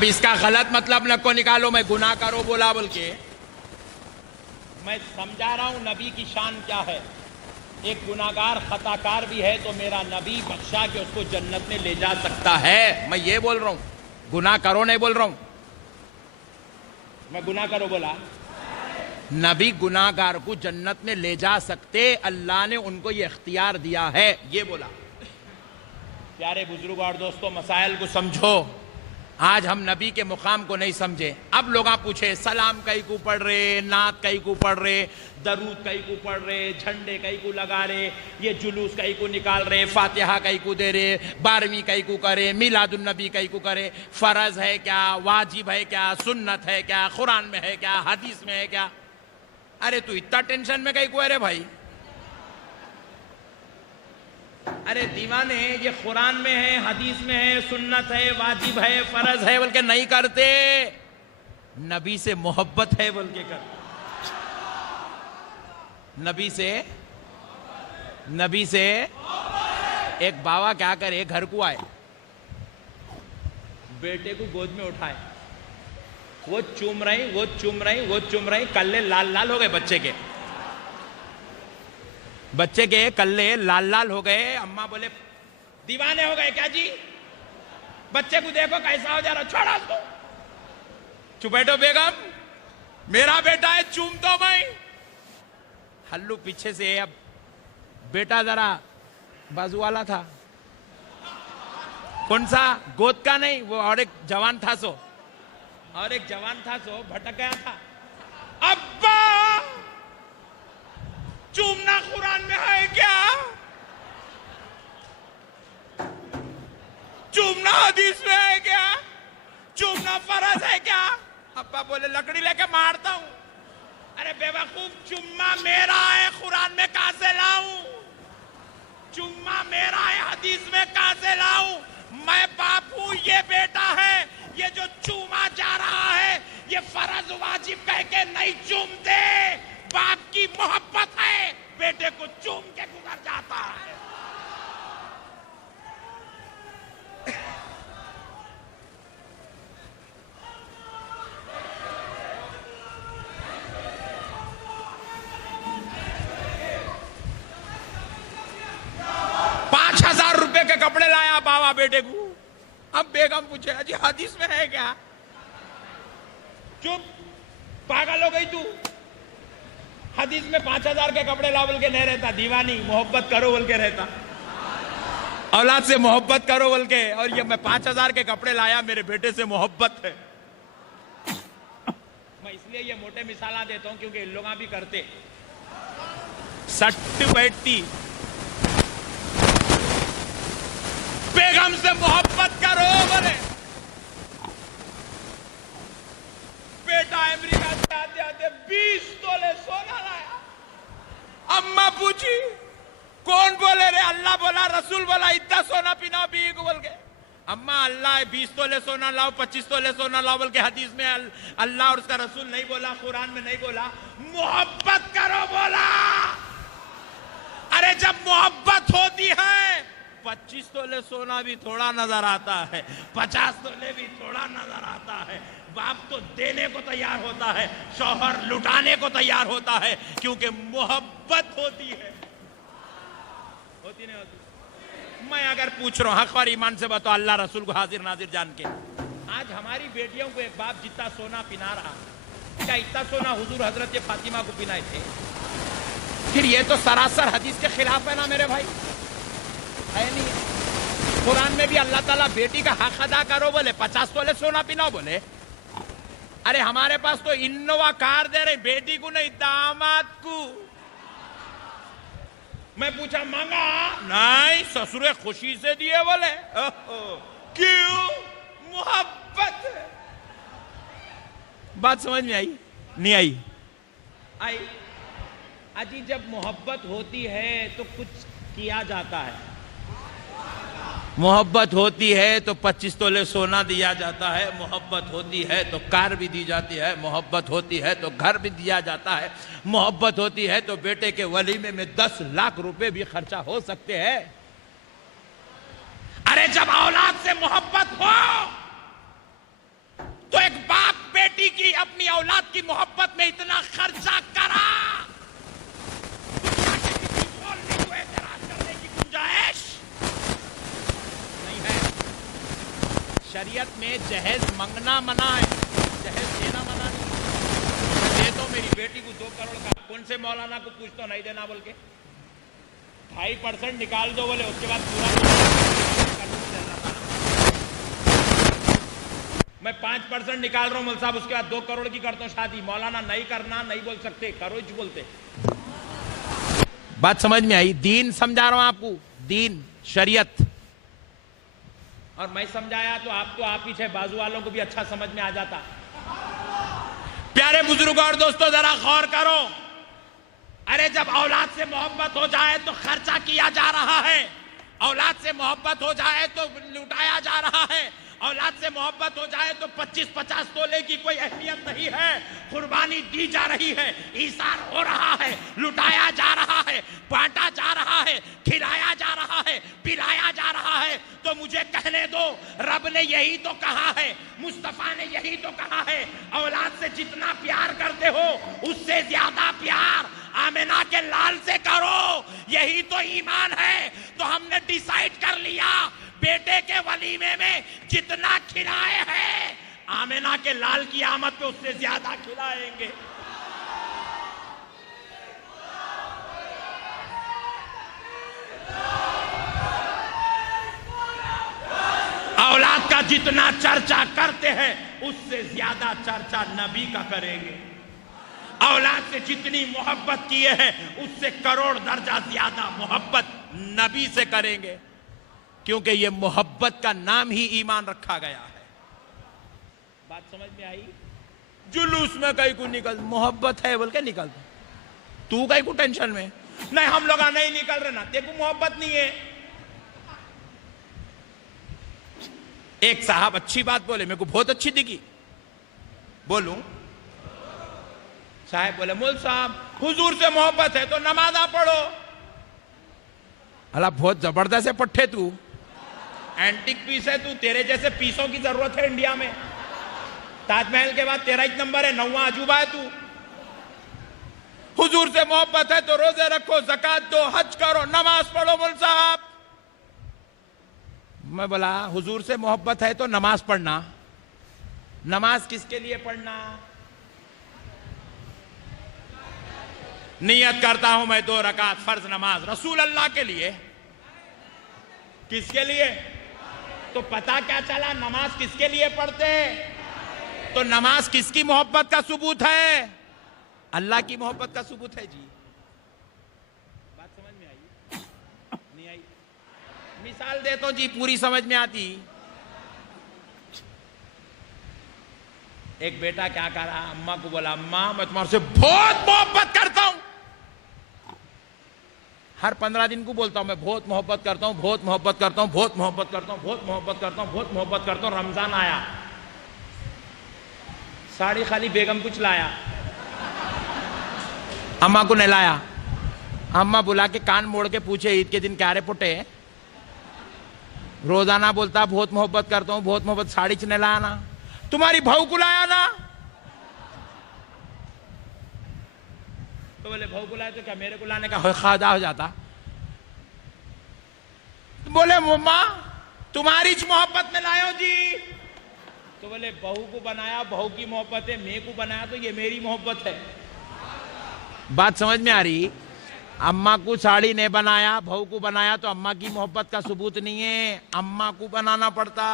अब इसका गलत मतलब न को निकालो मैं गुनाह करो बोला बोल के। मैं समझा रहा हूं नबी की शान क्या है। एक गुनाहगार खताकार भी है तो मेरा नबी बख्शा के उसको जन्नत में ले जा सकता है। मैं ये बोल रहा हूं, गुनाह करो नहीं बोल रहा हूं। मैं गुनाह करो बोला? नबी गुनाहगार को जन्नत में ले जा सकते, अल्लाह ने उनको ये इख्तियार दिया है, ये बोला। प्यारे बुजुर्ग और दोस्तों, मसाइल को समझो। आज हम नबी के मुकाम को नहीं समझे। अब लोग आप पूछे सलाम कई को पढ़ रहे, नात कई को पढ़ रहे, दरूद कई को पढ़ रहे, झंडे कई को लगा रहे, ये जुलूस कई को निकाल रहे, फातिहा कई को दे रहे, 12वीं कई को करे, मिलादुन नबी कई को करे। फर्ज है क्या, वाजिब है क्या, सुन्नत है क्या, कुरान में है क्या, हदीस में है क्या? अरे तू इतना टेंशन में कई को है रे भाई? अरे दीवाने, ये कुरान में है, हदीस में है, सुन्नत है, वाजिब है, फर्ज है बोल के नहीं करते, नबी से मोहब्बत है बोल के कर। नबी से एक बाबा क्या करे, घर को आए, बेटे को गोद में उठाए, वो चूम रही, कल्ले लाल लाल हो गए बच्चे के कल्ले लाल लाल हो गए। अम्मा बोले दीवाने हो गए क्या जी? बच्चे को देखो कैसा हो जा रहा, छोड़ा उसको। चुप बैठो बेगम, मेरा बेटा है, चूम दो भाई। हल्लू पीछे से, अब बेटा जरा बाजू वाला था, कौन सा गोद का नहीं, वो और एक जवान था सो भटक गया था। अब्बा चूमना कुरान में है क्या? चूमना हदीस में है क्या? चूमना फर्ज है क्या? अब्बा बोले लकड़ी लेके मारता हूं। अरे बेवकूफ, चुम्मा मेरा है, कुरान में कहां से लाऊं? चुम्मा मेरा है, हदीस में कहां से लाऊं? मैं बाप हूं, ये बेटा है। ये जो चूमा जा रहा है, ये फर्ज वाजिब कह के नहीं चूमते। बाप की मोहब्बत है, बेटे को चूम के गुजर जाता है। ₹5,000 के कपड़े लाया बाबा बेटे को। अब बेगम पूछे अजी हदीस में है क्या? चुप, पागल हो गई तू? हदीस में 5,000 के कपड़े ला बोल के नहीं रहता। दीवानी, मोहब्बत करो बोल के रहता, औलाद से मोहब्बत करो बोल के। और ये मैं 5,000 के कपड़े लाया, मेरे बेटे से मोहब्बत है। मैं इसलिए ये मोटे मिसाला देता हूं क्योंकि इन लोग भी करते। सट बैठती, बेगम से मोहब्बत करो बोले। बेटा अमेरिका से आते आते 20 तोले सोना लाया। अम्मा पूछी कौन बोले रे? अल्लाह बोला, रसूल बोला, इतना सोना पीना भी बोल के। अम्मा अल्लाह 20 तोले सोना लाओ, 25 तोले सोना लाओ बोल के हदीस में अल्लाह और उसका रसूल नहीं बोला, कुरान में नहीं बोला। मोहब्बत करो बोला। अरे जब मोहब्बत होती है, 25 तोले सोना भी थोड़ा नजर आता है, 50 तोले भी थोड़ा नजर आता है। बाप तो देने को तैयार होता है, शौहर लुटाने को तैयार होता है, क्योंकि मोहब्बत होती है। होती नहीं होती? मैं अगर पूछ रहा हूं हक और ईमान से बताओ, अल्लाह रसूल को हाजिर नाजिर जान के, आज हमारी बेटियों को एक बाप जितना सोना पिना रहा, क्या इतना सोना हुजूर हजरत फातिमा को पिनाए थे? फिर ये तो सरासर हदीस के खिलाफ है ना मेरे भाई, है नहीं? कुरान में भी अल्लाह ताला बेटी का हक अदा करो बोले, 50 तोले सोना पिनाओ बोले। अरे हमारे पास तो इनोवा कार दे रहे, बेटी को नहीं दामाद को। मैं पूछा मांगा? नहीं, ससुरे खुशी से दिए बोले। क्यों? मोहब्बत। बात समझ में आई? नहीं आई? आई। अजी जब मोहब्बत होती है तो कुछ किया जाता है। मोहब्बत होती है तो 25 तोले सोना दिया जाता है, मोहब्बत होती है तो कार भी दी जाती है, मोहब्बत होती है तो घर भी दिया जाता है, मोहब्बत होती है तो बेटे के वलीमे में 10 लाख रुपए भी खर्चा हो सकते हैं। अरे जब औलाद से मोहब्बत हो बेटी की, अपनी औलाद की मोहब्बत में इतना खर्चा करा, बोलने को एतराज करने की गुंजाइश नहीं है। शरीयत में जहेज मंगना मना है, जहेज देना मना नहीं। दे दो मेरी बेटी को 2 करोड़ का, कौन से मौलाना को पूछ तो नहीं देना बोल के 2.5% निकाल दो बोले, उसके बाद पूरा मैं 5% निकाल रहा हूं मौलवी साहब, उसके बाद 2 करोड़ की करता हूं शादी। मौलाना नहीं करना नहीं बोल सकते, करो ही बोलते। बात समझ में आई? दीन समझा रहा हूं आपको, दीन शरीयत। और मैं समझाया तो आप पीछे बाजू वालों को भी अच्छा समझ में आ जाता। प्यारे बुजुर्गों और दोस्तों, जरा गौर करो। अरे जब औलाद से मोहब्बत हो जाए तो खर्चा किया जा रहा है, औलाद से मोहब्बत हो जाए तो लुटाया जा रहा है, औलाद से मोहब्बत हो जाए तो 25-50 तोले की कोई अहमियत नहीं है, कुर्बानी दी जा रही है, ईसार हो रहा है, लुटाया जा रहा है, बांटा जा रहा है, खिलाया जा रहा है, पिलाया जा रहा है। तो मुझे कहने दो, रब ने यही तो कहा है, मुस्तफा ने यही तो कहा है, औलाद से जितना प्यार करते हो उससे ज्यादा प्यार आमिना के लाल से करो। यही तो ईमान है। तो हमने डिसाइड कर लिया, बेटे के वलीमे में जितना खिलाए हैं, आमिना के लाल की आमद पे उससे ज्यादा खिलाएंगे। औलाद का जितना चर्चा करते हैं उससे ज्यादा चर्चा नबी का करेंगे। औलाद से जितनी मोहब्बत किए हैं उससे करोड़ दर्जा ज्यादा मोहब्बत नबी से करेंगे, क्योंकि ये मोहब्बत का नाम ही ईमान रखा गया है। बात समझ में आई? जुलूस में कहीं को निकल, मोहब्बत है बोल के निकल, तू कहीं को टेंशन में नहीं, हम लोग नहीं निकल रहे ना, देखो मोहब्बत नहीं है। एक साहब अच्छी बात बोले, मेरे को बहुत अच्छी दिखी, बोलूं? साहब बोले, मौल साहब हुजूर से मोहब्बत है तो नमाज़ा पढ़ो। अल्लाह बहुत जबरदस्त है पट्टे, तू एंटिक पीस है, तू तेरे जैसे पीसों की जरूरत है इंडिया में। ताजमहल के बाद तेरा 1 नंबर है, 9वां अजूबा है तू। हुजूर से मोहब्बत है तो रोजे रखो, ज़कात दो, हज करो, नमाज पढ़ो। मौल साहब मैं बोला, हुजूर से मोहब्बत है तो नमाज पढ़ना, नमाज किसके लिए पढ़ना? नियत करता हूं मैं 2 रकात फर्ज नमाज रसूल अल्लाह के लिए। किसके लिए? तो पता क्या चला, नमाज किसके लिए पढ़ते हैं? तो नमाज किसकी मोहब्बत का सबूत है? अल्लाह की मोहब्बत का सबूत है जी। बात समझ में आई? नहीं आई? मिसाल देता हूं जी, पूरी समझ में आती। एक बेटा क्या करा, अम्मा को बोला, अम्मा मैं तुम्हारे से बहुत मोहब्बत करता हूं। हर 15 दिन को बोलता हूं मैं बहुत मोहब्बत करता हूं, बहुत मोहब्बत करता हूं, बहुत मोहब्बत करता हूं, बहुत मोहब्बत करता हूं, बहुत मोहब्बत करता हूं। रमजान आया, साड़ी खाली बेगम कुछ लाया, अम्मा को नहलाया। अम्मा बुला के कान मोड़ के पूछे, ईद के दिन क्या रे पुटे? रोजाना बोलता बहुत मोहब्बत करता हूं, बहुत मोहब्बत, साड़ी च नहलाया ना, तुम्हारी बहू को लाया ना? तो बोले बहू को लाया तो क्या मेरे को लाने का खादा हो जाता? तो बोले मम्मा तुम्हारी मोहब्बत में लायो जी। तो बोले बहू को बनाया, बहू की मोहब्बत है, मैं को बनाया तो ये मेरी मोहब्बत है। बात समझ में आ रही? अम्मा को साड़ी ने बनाया, बहू को बनाया तो अम्मा की मोहब्बत का सबूत नहीं है, अम्मा को बनाना पड़ता।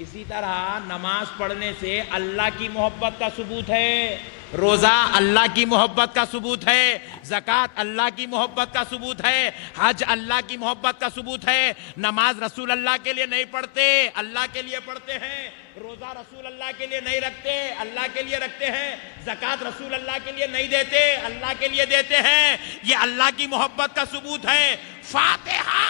इसी तरह नमाज पढ़ने से अल्लाह की मोहब्बत का सबूत है, रोजा अल्लाह की मोहब्बत का सबूत है, ज़कात अल्लाह की मोहब्बत का सबूत है, हज अल्लाह की मोहब्बत का सबूत है। नमाज रसूल अल्लाह के लिए नहीं पढ़ते, अल्लाह के लिए पढ़ते हैं। रोजा रसूल अल्लाह के लिए नहीं रखते, अल्लाह के लिए रखते हैं। ज़कात रसूल अल्लाह के लिए नहीं देते, अल्लाह के लिए देते हैं। ये अल्लाह की मोहब्बत का सबूत है। फातिहा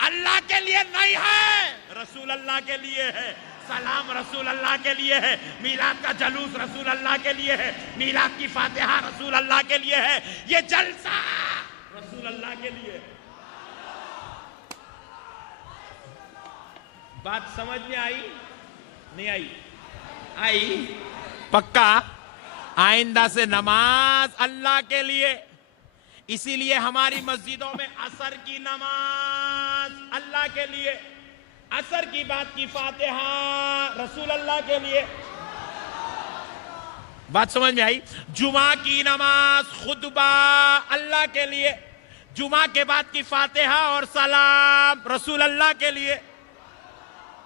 अल्लाह के लिए नहीं है, रसूल अल्लाह के लिए है। सलाम रसूल अल्लाह के लिए है। मीलाद का जलूस रसूल अल्लाह के लिए है। मीलाद की फातिहा रसूल अल्लाह के लिए है। ये जलसा रसूल अल्लाह के लिए। बात समझ में आई? नहीं आई? आई? पक्का? आइंदा से नमाज अल्लाह के लिए। इसीलिए हमारी मस्जिदों में असर की नमाज अल्लाह के लिए, असर की बात की फातिहा रसूल अल्लाह के लिए। बात समझ में आई? जुमा की नमाज खुतबा अल्लाह के लिए, जुमा के बाद की फातिहा और सलाम रसूल अल्लाह के लिए।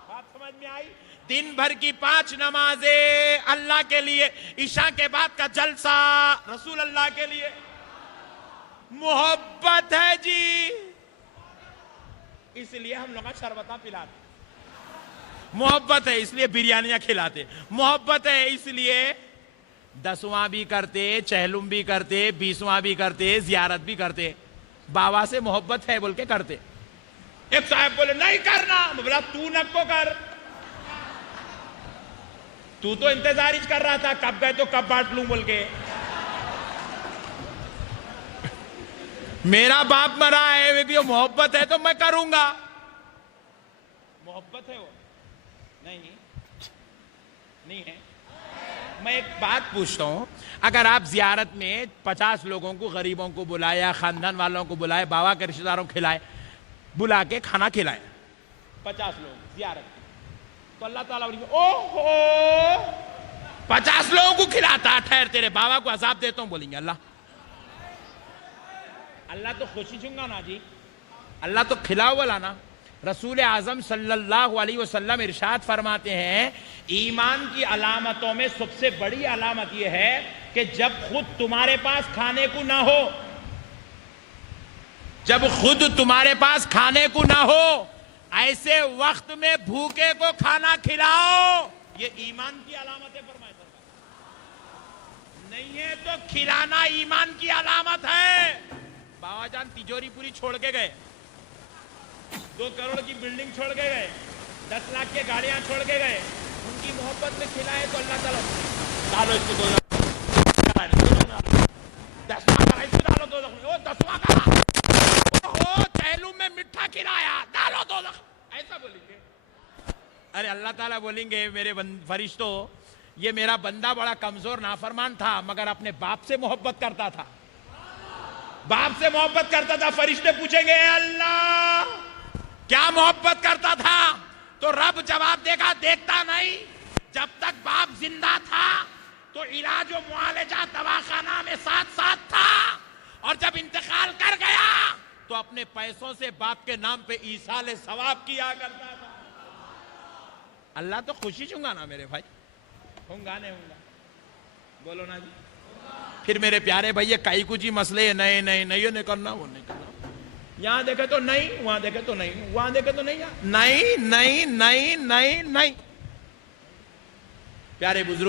बात समझ में आई? दिन भर की 5 नमाजें अल्लाह के लिए, ईशा के बाद का जलसा रसूल अल्लाह के लिए। मोहब्बत है जी, इसलिए हम लोग शरबता पिलाते। मोहब्बत है इसलिए बिरयानियां खिलाते। मोहब्बत है इसलिए 10वां भी करते, चहलुम भी करते, 20वां भी करते, जियारत भी करते। बाबा से मोहब्बत है बोल के करते। एक साहब बोले नहीं करना, बोला तू नको कर, तू तो इंतजार ही कर रहा था कब गए तो कब बांट लूं बोल के। मेरा बाप मरा है, वे भी मोहब्बत है तो मैं करूंगा। मोहब्बत है वो? नहीं है। मैं एक बात पूछता हूं, अगर आप जियारत में 50 लोगों को, गरीबों को बुलाया, खानदान वालों को बुलाए, बाबा के रिश्तेदारों को खिलाए, बुला के खाना खिलाए 50 लोग जियारत, तो अल्लाह ताला ओहो 50 लोगों को खिलाता, ठहर तेरे बाबा को अजाब देता हूं बोलेंगे अल्लाह तो खुशी चूंगा ना जी, अल्लाह तो खिलाओ वाला ना। रसूल आजम सल्लल्लाहु अलैहि वसल्लम इरशाद फरमाते हैं, ईमान की अलामतों में सबसे बड़ी अलामत यह है कि जब खुद तुम्हारे पास खाने को ना हो, जब खुद तुम्हारे पास खाने को ना हो, ऐसे वक्त में भूखे को खाना खिलाओ। ये ईमान की अलामत है। फरमाए नहीं है तो खिलाना ईमान की अलामत है। बाबा जान तिजोरी पूरी छोड़ के गए, 2 करोड़ की बिल्डिंग छोड़ के गए, 10 लाख के गाड़ियां छोड़ के गए, उनकी मोहब्बत में खिलाए तो अल्लाह ताला डालो इसको 2 लाख, 10वां का इसको डालो 2 लाख, ओ 10वां का ओहो चहलू में मिठा खिलाया डालो 2 लाख, ऐसा बोलेंगे। अरे अल्लाह ताला बोलेंगे मेरे फरिश्तों, ये मेरा बंदा बड़ा कमजोर नाफरमान था मगर अपने बाप से मोहब्बत करता था, बाप से मोहब्बत करता था। फरिश्ते पूछेंगे अल्लाह क्या मोहब्बत करता था? तो रब जवाब देगा देखता नहीं, जब तक बाप जिंदा था तो इलाज और मुआलजा दवाखाना में साथ साथ था, और जब इंतकाल कर गया तो अपने पैसों से बाप के नाम पे ईसाले सवाब किया करता था। अल्लाह तो खुशी चूंगा ना मेरे भाई, होगा नहीं होगा? बोलो ना जी। फिर मेरे प्यारे भैया कई कुछ ही मसले नहीं नहीं नहीं ये नहीं करना, वो नहीं करना, यहां देखे तो नहीं, वहां देखे तो नहीं, वहां देखे तो नहीं, नहीं नहीं नहीं नहीं नहीं। प्यारे बुजुर्ग